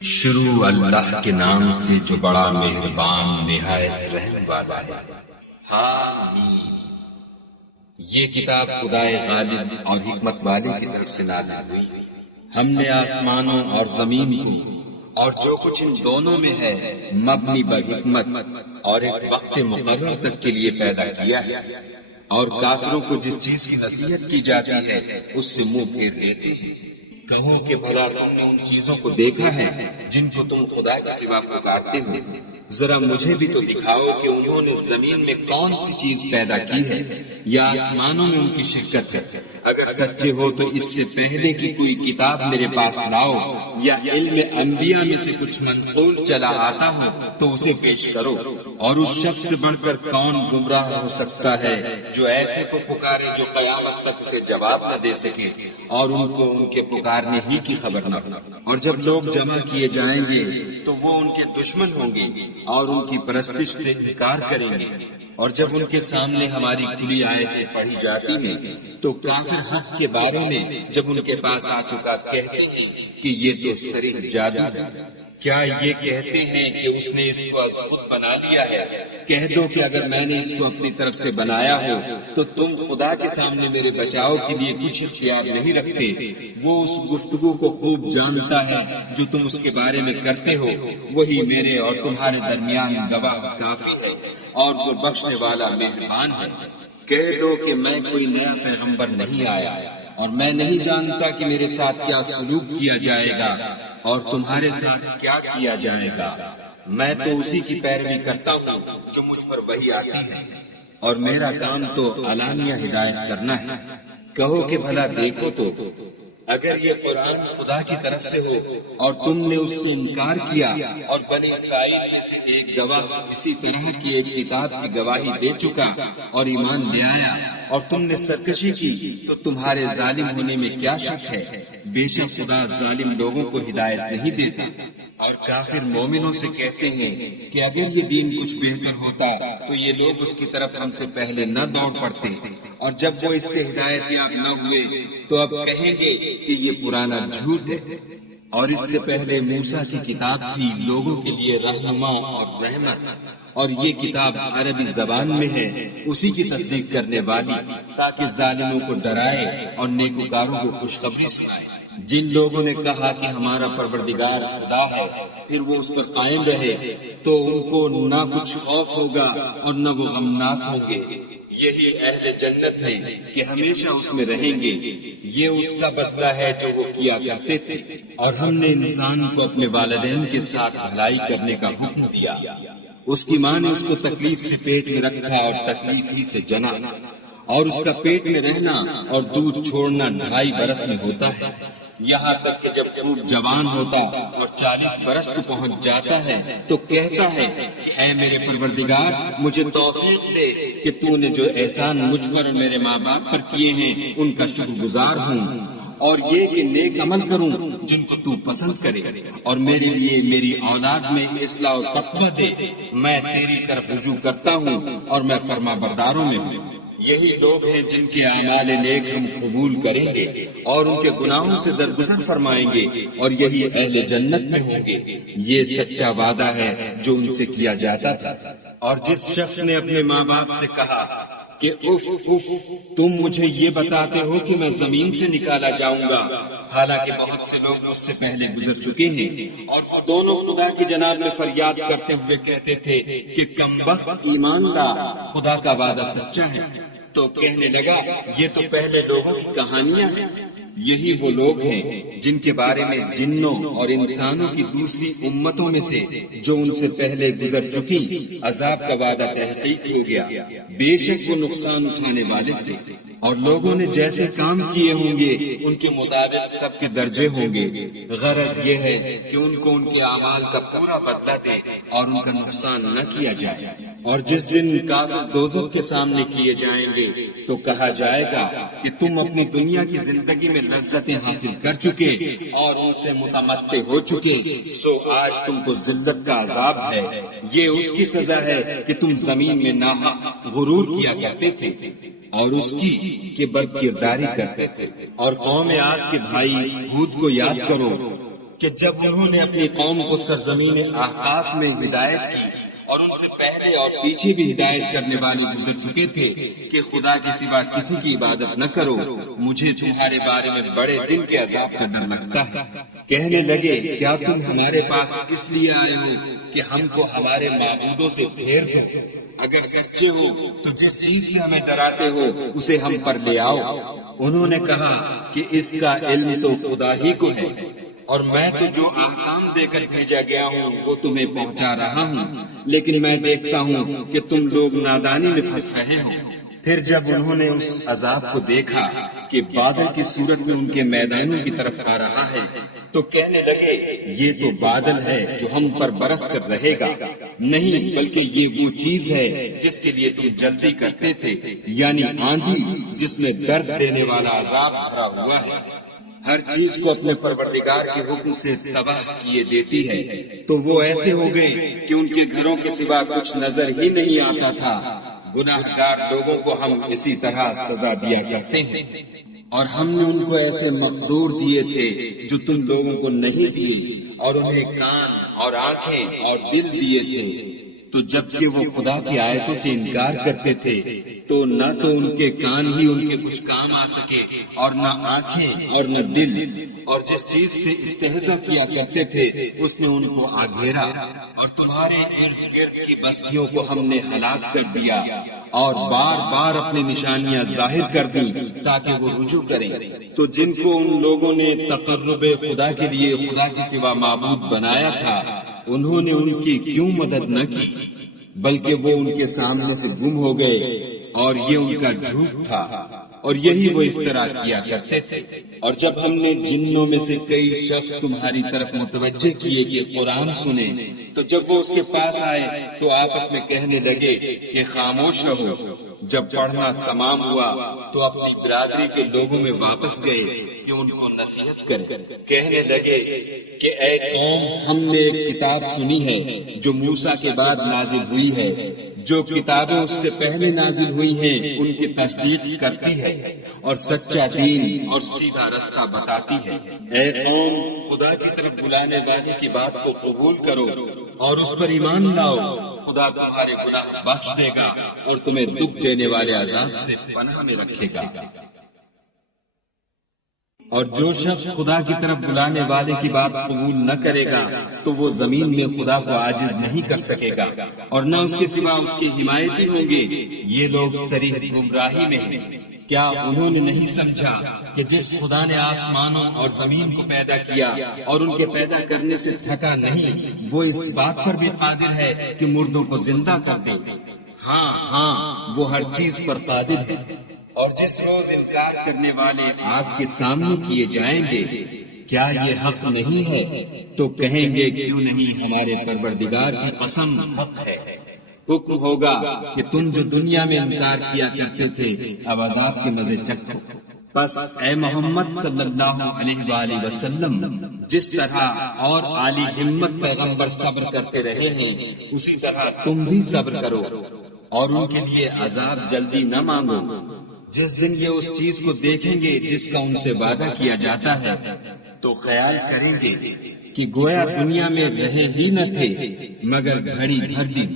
شروع اللہ کے نام سے جو بڑا مہربان نہایت رحم والا ہے۔ حامیم۔ یہ کتاب خدائے غالب اور حکمت والے کی طرف سے نازل ہوئی۔ ہم نے آسمانوں اور زمین کو اور جو کچھ ان دونوں میں ہے مبنی بر حکمت اور ایک وقت مقرر تک کے لیے پیدا کیا ہے، اور کافروں کو جس چیز کی نصیحت کی جاتی ہے اس سے منہ پھیر لیتے ہیں۔ کہو کہ بھلا تم نے ان چیزوں کو دیکھا ہے جن کو تم خدا کے سوا پکارتے ہو؟ ذرا مجھے بھی تو دکھاؤ کہ انہوں نے زمین میں کون سی چیز پیدا کی ہے یا آسمانوں میں ان کی شرکت ہے۔ اگر سچے ہو تو اس سے پہلے کی کوئی کتاب میرے پاس لاؤ، یا علم انبیاء میں سے کچھ منقول چلا آتا ہو تو اسے پیش کرو۔ اور اس شخص سے بڑھ کر کون گمراہ ہو سکتا ہے جو ایسے کو پکارے جو قیامت تک اسے جواب نہ دے سکے اور ان کو ان کے پکارنے ہی کی خبر نہ ہو۔ اور جب لوگ جمع کیے جائیں گے تو وہ ان کے دشمن ہوں گے اور ان کی پرستش سے انکار کریں گے۔ اور جب ان کے سامنے ہماری کھلی آیتیں پڑھی جاتی ہیں تو کافر حق کے بارے میں جب ان کے پاس آ چکا کہتے ہیں کہ یہ تو صریح جادو ہے۔ کیا یہ کہتے ہیں کہ اس نے اس کو از خود بنا لیا ہے؟ کہہ دو کہ اگر میں نے اس کو اپنی طرف سے بنایا ہو تو تم خدا کے سامنے میرے بچاؤ کے لیے کچھ اختیار نہیں رکھتے۔ وہ اس گفتگو کو خوب جانتا ہے جو تم اس کے بارے میں کرتے ہو، وہی میرے اور تمہارے درمیان گواہ کافی ہے، اور وہ بخشنے والا مہربان ہے۔ کہہ دو کہ میں کوئی نیا پیغمبر نہیں آیا، اور میں نہیں جانتا کہ میرے ساتھ کیا سلوک کیا جائے گا اور تمہارے ساتھ کیا کیا جائے گا۔ میں تو اسی کی پیروی کرتا ہوں جو مجھ پر وحی آتی ہے، اور میرا کام تو علانیہ ہدایت کرنا ہے۔ کہو کہ بھلا دیکھو تو اگر یہ قرآن خدا کی طرف سے ہو اور تم نے اس سے انکار کیا، اور بنی اسرائیل میں سے ایک گواہ اسی طرح کی ایک کتاب کی گواہی دے چکا اور ایمان لے آیا، اور تم نے سرکشی کی، تو تمہارے ظالم ہونے میں کیا شک ہے؟ بے شک خدا ظالم لوگوں کو ہدایت نہیں دیتا۔ اور کافر مومنوں سے کہتے ہیں کہ اگر یہ دین کچھ بہتر ہوتا تو یہ لوگ اس کی طرف ہم سے پہلے نہ دوڑ پڑتے، اور جب وہ اس سے ہدایت یاب نہ ہوئے تو اب کہیں گے کہ یہ پرانا جھوٹ ہے۔ اور اس سے پہلے موسیٰ کی کتاب تھی لوگوں کے لیے رہنما اور رحمت، اور یہ کتاب عربی زبان میں ہے، اسی کی تصدیق کرنے والی، تاکہ ظالموں کو ڈرائے اور نیکوکاروں کو خوشخبری سنائے۔ جن لوگوں نے کہا کہ ہمارا پروردگار خدا ہے، پھر وہ اس پر قائم رہے تو ان کو نہ کچھ خوف ہوگا اور نہ وہ غمناک ہوں گے۔ یہی اہل جنت ہیں کہ ہمیشہ اس میں رہیں گے، یہ اس کا بدلہ ہے جو وہ کیا کرتے تھے۔ اور ہم نے انسان کو اپنے والدین کے ساتھ بھلائی کرنے کا حکم دیا۔ اس کی ماں نے اس کو تکلیف سے پیٹ میں رکھا اور تکلیف ہی سے جنا، اور اس کا پیٹ میں رہنا اور دودھ چھوڑنا 2.5 برس میں ہوتا ہے، یہاں تک کہ جب خوب جوان ہوتا اور 40 برس کو پہنچ جاتا ہے تو کہتا ہے کہ اے میرے پروردگار، مجھے توفیق دے کہ تو نے جو احسان مجھ پر اور میرے ماں باپ پر کیے ہیں ان کا شکر گزار ہوں، اور یہ کہ نیک عمل کروں جن کو تو پسند کرے، اور میرے لیے میری اولاد میں اصلاح و تقویٰ دے۔ میں تیری طرف رجوع کرتا ہوں اور میں فرما برداروں میں ہوں۔ یہی لوگ ہیں جن کے اعمال نیک ہم قبول کریں گے اور ان کے گناہوں سے درگزر فرمائیں گے، اور یہی اہل جنت میں ہوں گے۔ یہ سچا وعدہ ہے جو ان سے کیا جاتا تھا۔ اور جس شخص نے اپنے ماں باپ سے کہا کہ اف اف، تم مجھے یہ بتاتے ہو کہ میں زمین سے نکالا جاؤں گا، حالانکہ بہت سے لوگ مجھ سے پہلے گزر چکے ہیں، اور وہ دونوں خدا کی جناب میں فریاد کرتے ہوئے کہتے تھے کہ کمبخت ایمان لا، خدا کا وعدہ سچا ہے، تو کہنے لگا یہ تو پہلے لوگوں کی کہانیاں ہیں۔ یہی وہ لوگ ہیں جن کے بارے میں جنوں اور انسانوں کی دوسری امتوں میں سے جو ان سے پہلے گزر چکی عذاب کا وعدہ تحقیق ہو گیا، بے شک وہ نقصان اٹھانے والے تھے۔ اور لوگوں نے جیسے کام کیے ہوں گے ان کے مطابق سب کے درجے ہوں گے۔ غرض یہ ہے کہ ان کو ان کے اعمال کا پورا بدلہ دے اور ان کا نقصان نہ کیا جائے۔ اور جس دن کافر دوزخ کے سامنے کیے جائیں گے تو کہا جائے گا کہ تم اپنی دنیا کی زندگی میں لذتیں حاصل کر چکے اور ان سے متمتع ہو چکے، سو آج تم کو ذلت کا عذاب ہے۔ یہ اس کی سزا ہے کہ تم زمین میں ناحق غرور کیا کرتے تھے، اور اس کی کہ بد کرداری کرتے تھے۔ اور قوم عاد کے بھائی ہود کو یاد کرو، کہ جب انہوں نے اپنی قوم کو سرزمین احقاف میں ہدایت کی اور ان سے پہلے اور پیچھے بھی ہدایت کرنے والے گزر چکے تھے کہ خدا کے سوا کسی کی عبادت نہ کرو، مجھے تمہارے بارے میں بڑے دن کے عذاب کا ڈر لگتا ہے۔ کہنے لگے کیا تم ہمارے پاس اس لیے آئے ہو کہ ہم کو ہمارے معبودوں سے پھیر دو؟ اگر سچے ہو تو جس چیز سے ہمیں ڈراتے ہو اسے ہم پر لے آؤ۔ انہوں نے کہا کہ اس کا علم تو خدا ہی کو ہے، اور میں تو جو احکام دے کر بھیجا گیا ہوں وہ تمہیں پہنچا رہا ہوں، لیکن میں دیکھتا ہوں کہ تم لوگ نادانی میں پھنس رہے ہو۔ پھر جب انہوں نے اس عذاب کو دیکھا کہ بادل کی صورت میں ان کے میدانوں کی طرف آ رہا ہے تو کہنے لگے یہ تو بادل ہے جو ہم پر برس کر رہے گا، نہیں بلکہ یہ وہ چیز ہے جس کے لیے تم جلدی کرتے تھے، یعنی آندھی جس میں درد دینے والا عذاب بھرا ہوا ہے۔ ہر چیز کو اپنے پروردگار کے حکم سے تباہ کیے دیتی ہے، تو وہ ایسے ہو گئے کہ ان کے گھروں کے سوا کچھ نظر ہی نہیں آتا تھا۔ گناہگار لوگوں کو ہم اسی طرح سزا دیا کرتے ہیں، اور ہم نے ان کو ایسے مقدور دیے تھے جو تم لوگوں کو نہیں دیے، اور انہیں کان اور آنکھیں اور دل دیے تھے، تو جبکہ وہ خدا کی آیتوں سے انکار کرتے تھے تو نہ تو ان کے کان ہی ان کے کچھ کام آ سکے اور نہ آنکھیں اور نہ دل، اور جس چیز سے استہزاء کیا کرتے تھے اس نے ان کو آ گھیرا، اور تمہارے ارد گرد کی بستیوں کو ہم نے ہلاک کر دیا اور بار بار اپنی نشانیاں ظاہر کر دیں تاکہ وہ رجوع کریں۔ تو جن کو ان لوگوں نے تقرب خدا کے لیے خدا کے سوا معبود بنایا تھا انہوں نے ان کی کیوں مدد نہ کی، بلکہ وہ ان کے سامنے سے گم ہو گئے، اور یہ ان کا جھوٹ تھا اور یہی وہ افترا کیا کرتے تھے۔ اور جب ہم نے جنوں میں سے کئی شخص تمہاری طرف متوجہ کیے کہ قرآن سنیں تو جب وہ اس کے پاس آئے تو آپس میں کہنے لگے کہ خاموش رہو۔ جب پڑھنا تمام ہوا تو اپنی برادری کے لوگوں میں واپس گئے کہ ان کو نصیحت کریں۔ کہنے لگے کہ اے قوم، ہم نے ایک کتاب سنی ہے جو موسیٰ کے بعد نازل ہوئی ہے، جو کتابیں اس سے پہلے نازل ہوئی ہیں ان کی تصدیق کرتی ہے اور سچا دین اور سیدھا رستہ بتاتی ہے۔ اے قوم، خدا کی طرف بلانے والے کی بات کو قبول کرو اور اس پر ایمان لاؤ، خدا تمہارے گناہ بخش دے گا اور تمہیں دکھ دینے والے عذاب سے پناہ میں رکھے گا۔ اور جو شخص خدا کی طرف بلانے والے کی بات قبول نہ کرے گا تو وہ زمین میں خدا کو عاجز نہیں کر سکے گا، اور نہ اس کے سوا اس کی حمایتی ہوں گے۔ یہ لوگ صریح گمراہی میں ہیں۔ کیا انہوں نے نہیں سمجھا کہ جس خدا نے آسمانوں اور زمین کو پیدا کیا اور ان کے پیدا کرنے سے تھکا نہیں، وہ اس بات پر بھی قادر ہے کہ مردوں کو زندہ کر دے؟ ہاں، وہ ہر چیز پر قادر ہے۔ اور جس روز انکار کرنے والے آپ کے سامنے کیے جائیں گے، کیا یہ حق نہیں ہے؟ تو کہیں گے کیوں نہیں، ہمارے پروردگار کی قسم حق ہے۔ حکم ہوگا کہ تم جو دنیا میں انکار کیا کرتے تھے اب عذاب کے مزے چکھو۔ بس اے محمد صلی اللہ علیہ وآلہ وسلم، جس طرح اور عالی ہمت پیغمبر صبر کرتے رہے ہیں اسی طرح تم بھی صبر کرو، اور ان کے لیے عذاب جلدی نہ مانگو۔ جس دن یہ اس چیز کو دیکھیں گے جس کا ان سے وعدہ کیا جاتا ہے تو خیال کریں گے کہ گویا دنیا میں رہے ہی نہ تھے مگر گھڑی بھر دی۔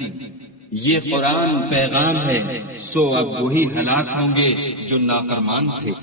یہ قرآن پیغام ہے، سو اب وہی ہلاک ہوں گے جو نافرمان تھے۔